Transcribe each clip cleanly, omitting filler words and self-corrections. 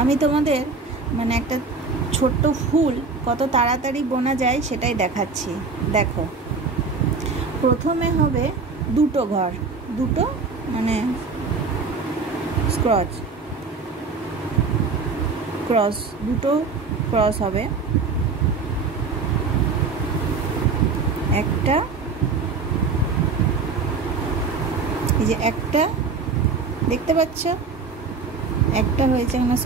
আমি তোমাদের মানে একটা ছোট্ট ফুল কত তাড়াতাড়ি বোনা যায় সেটাই দেখাচ্ছি। দেখো, প্রথমে হবে দুটো ঘর, দুটো মানে ক্রস, দুটো ক্রস হবে, একটা, এই যে একটা দেখতে পাচ্ছ, একটা হয়েছে, আমার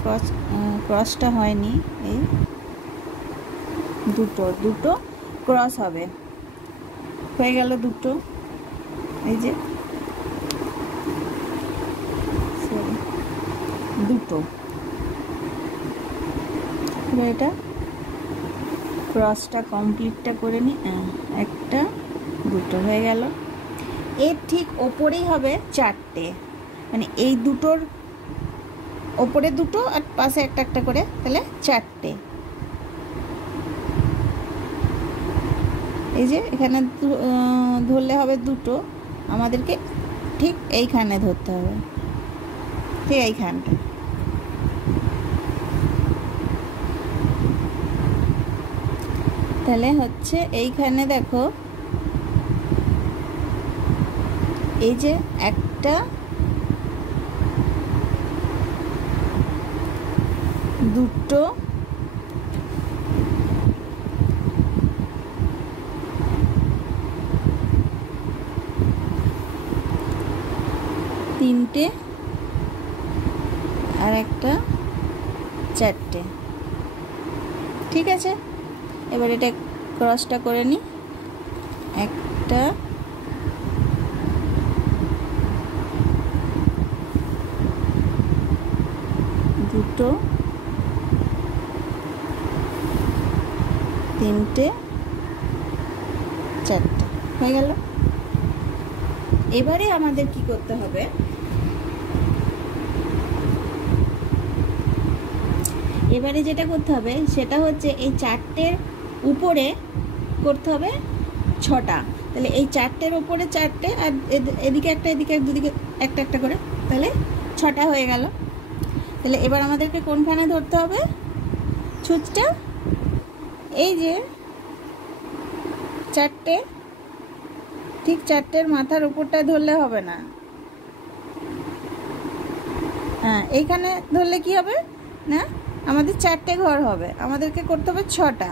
ক্রসটা হয়নি, এই দুটো ক্রস হবে, হয়ে গেল দুটো, এই যে দুটো, এটা ক্রসটা কমপ্লিটটা করে নিই, একটা দুটো হয়ে গেল। এর ঠিক ওপরেই হবে চারটে, মানে এই দুটোর ওপরে দুটো আর পাশে একটা একটা করে, তাহলে চারটে। এই যে এখানে ধরলে হবে দুটো, আমাদেরকে ঠিক এইখানে ধরতে হবে, ঠিক এইখানটা। তাহলে হচ্ছে এইখানে দেখো, এই যে একটা, দুটো, তিনটে, আর একটা, চারটে। ঠিক আছে, এবার এটা ক্রসটা করে নিই, একটা, দুটো, তিনটে, চারটে, হয়ে গেল। এবারে আমাদের কি করতে হবে, এবারে যেটা করতে হবে সেটা হচ্ছে এই চারটের উপরে করতে হবে ছটা। তাহলে এই চারটের উপরে চারটে, আর এদিকে একটা, এদিকে দুদিকে একটা একটা করে, তাহলে ছটা হয়ে গেল। তাহলে এবার আমাদেরকে কোনখানে ধরতে হবে ছুঁচটা, এই যে চারটে, ঠিক চারটের মাথার উপরটায় ধরলে হবে না, হ্যাঁ এইখানে ধরলে কি হবে না, আমাদের চারটে ঘর হবে, আমাদেরকে করতে হবে ছটা,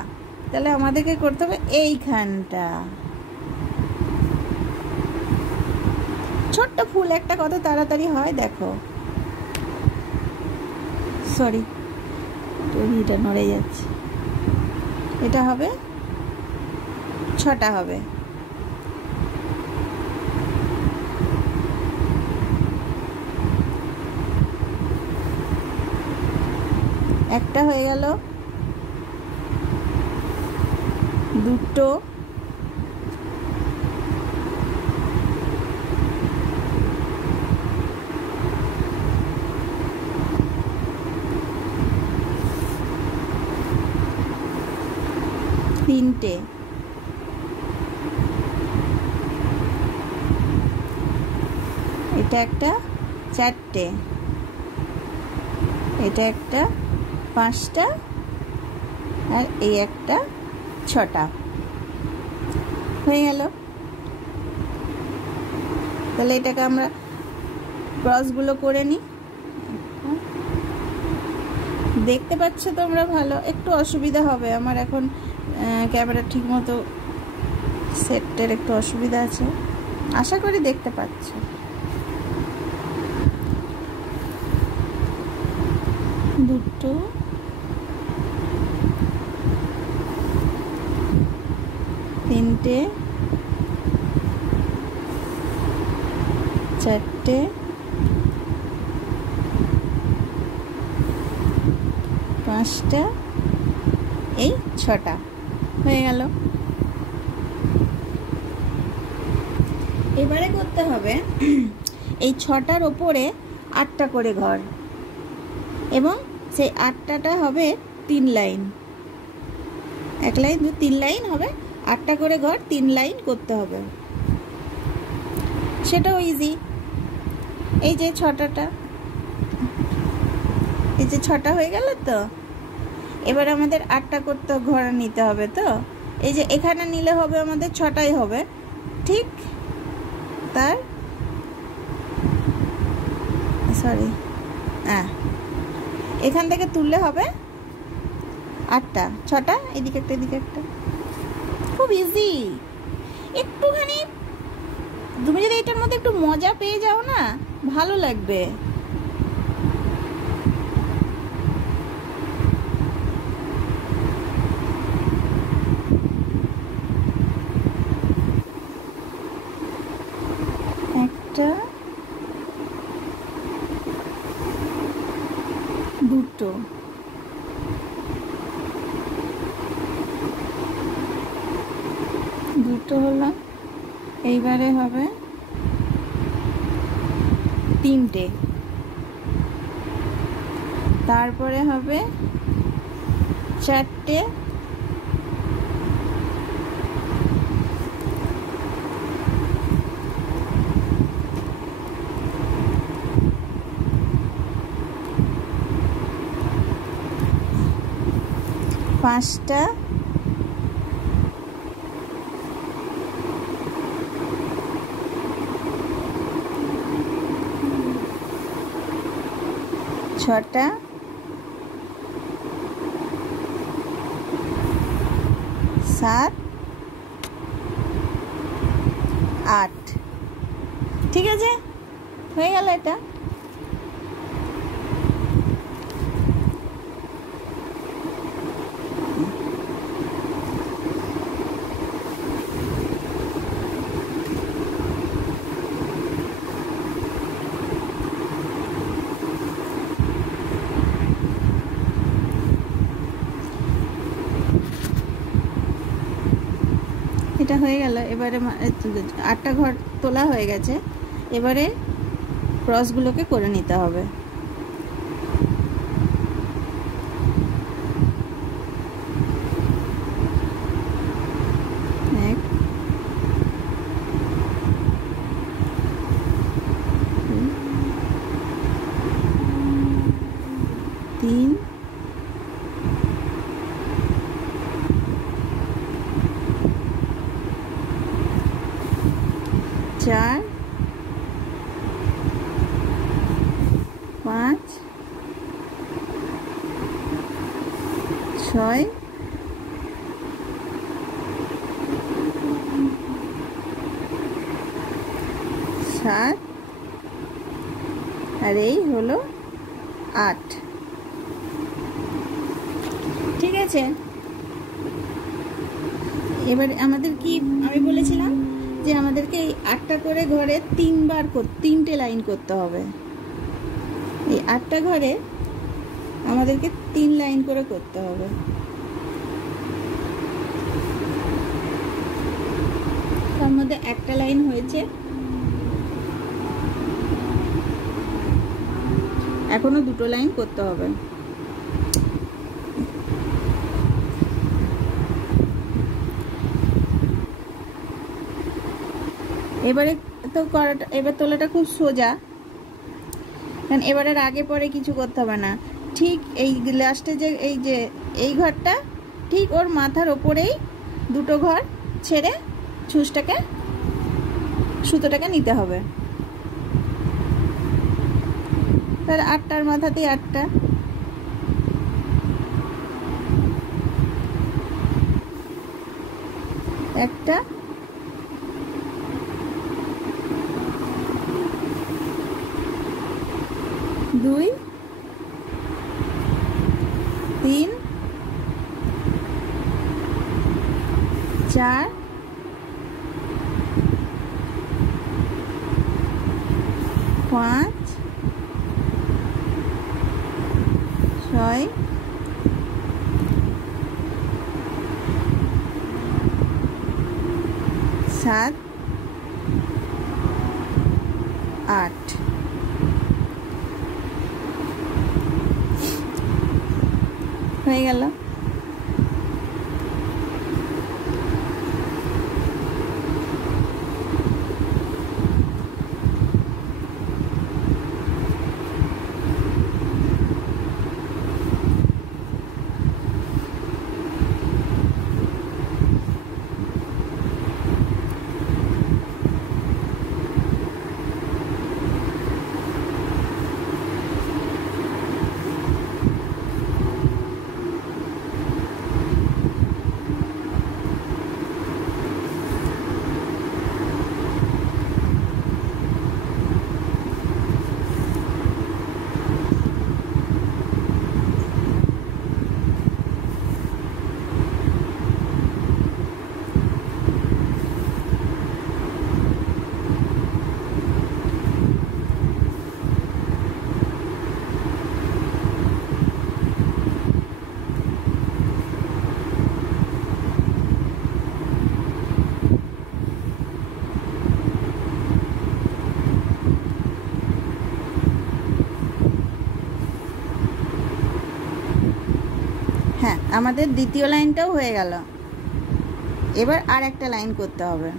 তাহলে আমাদেরকে করতে হবে এইখানটা। ছোট্ট ফুল একটা কত তাড়াতাড়ি হয় দেখো, সরি এটা নড়ে যাচ্ছে, এটা হবে ছটা হবে। একটা হয়ে গেল, দুটো, তিনটে, এটা একটা, চারটে, এটা একটা, পাঁচটা, আর এই একটা, ছটা, হয়ে গেল। তাহলে এটাকে আমরা ক্রসগুলো করে নিই। দেখতে পাচ্ছ তোমরা ভালো, একটু অসুবিধা হবে আমার এখন, ক্যামেরা ঠিক মতো সেটের একটু অসুবিধা আছে, আশা করি দেখতে পাচ্ছ। দুটো, তিনটে, চারটে, পাঁচটা, এই ছটা, হয়ে গেল। এবারে করতে হবে এই ছটার ওপরে আটটা করে ঘর, এবং সেই আটটাটা হবে 3 লাইন, এক লাইন 3 লাইন হবে, আটটা করে ঘর 3 লাইন করতে হবে, সেটাও ইজি। এই যে ছটাটা, এই যে 6টা হয়ে গেল তো। এবার আমাদের 8টা করতে ঘর নিতে হবে তো। এই যে এখানে নিলে হবে আমাদের 6টাই হবে, ঠিক? তার সরি এখান থেকে তুললে হবে 8টা, 6টা, এদিকে একটা এদিকে একটা। খুব ইজি। একটুখানি তুমি যদি এটার মধ্যে একটু মজা পেয়ে যাও না, ভালো লাগবে। একটা, দুটো, দুটো হলো। এইবারে হবে 3টে, তারপরে হবে 4টে, পাঁচটা, ছটা, সাত, 8। ঠিক আছে, হয়ে গেল এটা। এটা হয়ে গেল। এবারে 8টা ঘর তোলা হয়ে গেছে। এবারে ক্রসগুলোকে করে নিতে হবে। এক, তিন, চার, 5, 6, 7, আর এই হলো 8। ঠিক আছে, এবার আমাদের কি আমি বলেছিলাম যে আমাদেরকে এই 8টা করে ঘরে 3টে লাইন করতে হবে। এই 8টা ঘরে আমাদেরকে 3 লাইন করে করতে হবে। তার মধ্যে একটা লাইন হয়েছে, এখনো 2টো লাইন করতে হবে। এবারে তো করাটা, এবার তোলাটা খুব সোজা, কারণ এবারের আগে পরে কিছু করতে হবে না। ঠিক এই লাস্টে যে এই ঘরটা, ঠিক ওর মাথার ওপরেই 2টো ঘর ছেড়ে সুতোটাকে নিতে হবে। তাহলে 8টার মাথাতেই 8টা, একটা, দুই, 3, 4, 5, 6, 7, 8। হয়ে গেল। হ্যাঁ, আমাদের দ্বিতীয় লাইনটাও হয়ে গেল। এবার আর একটা লাইন করতে হবে।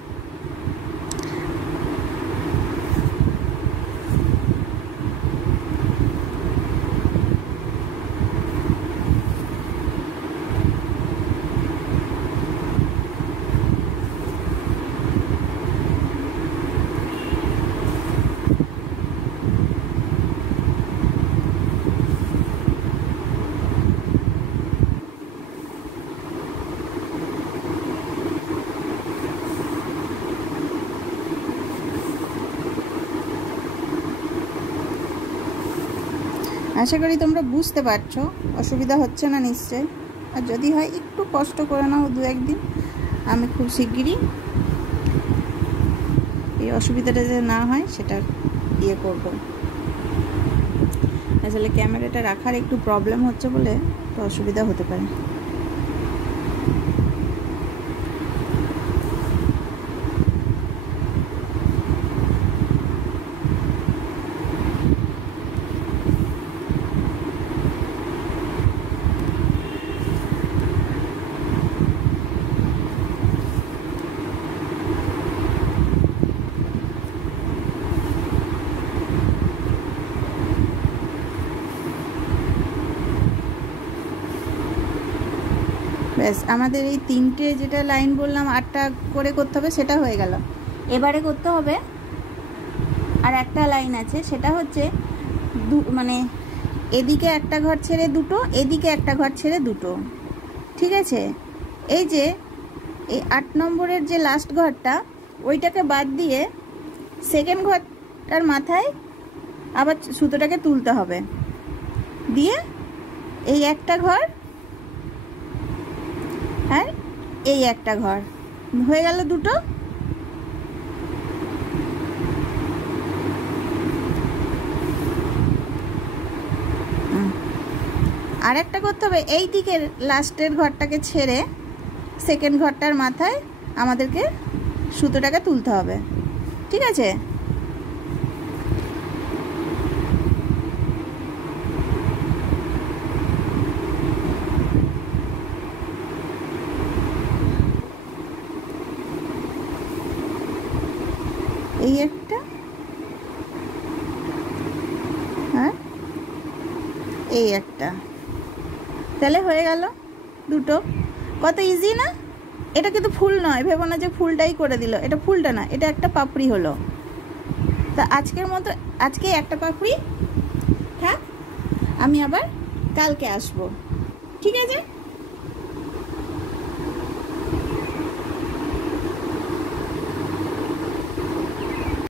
আশা করি তোমরা বুঝতে পারছো, অসুবিধা হচ্ছে না নিশ্চয়। আর যদি হয় একটু কষ্ট করে নাও 2-1 দিন, আমি খুব শিগগিরই এই অসুবিধাটা যে না হয় সেটা ইয়ে করব। আসলে ক্যামেরাটা রাখার একটু প্রবলেম হচ্ছে বলে তো অসুবিধা হতে পারে। ব্যাস, আমাদের এই 3টে যেটা লাইন বললাম 8টা করে করতে হবে, সেটা হয়ে গেল। এবারে করতে হবে আর একটা লাইন আছে, সেটা হচ্ছে মানে এদিকে একটা ঘর ছেড়ে দুটো, এদিকে একটা ঘর ছেড়ে দুটো। ঠিক আছে? এই যে এই 8 নম্বরের যে লাস্ট ঘরটা, ওইটাকে বাদ দিয়ে সেকেন্ড ঘরটার মাথায় আবার সুতোটাকে তুলতে হবে, দিয়ে এই একটা ঘর আর এই একটা ঘর হয়ে গেল দুটো। আর একটা করতে হবে, এই দিকের লাস্টের ঘরটাকে ছেড়ে সেকেন্ড ঘরটার মাথায় আমাদেরকে সুতোটাকে তুলতে হবে। ঠিক আছে? এই একটা আর এই একটা, তাহলে হয়ে গেল দুটো। কত ইজি না? এটা কিন্তু ফুল নয়, ভেবো না যে ফুলটাই করে দিল। এটা ফুলটা না, এটা একটা পাপড়ি হলো। তা আজকের মতো আজকে একটা পাপড়ি থাক, আমি আবার কালকে আসবো। ঠিক আছে?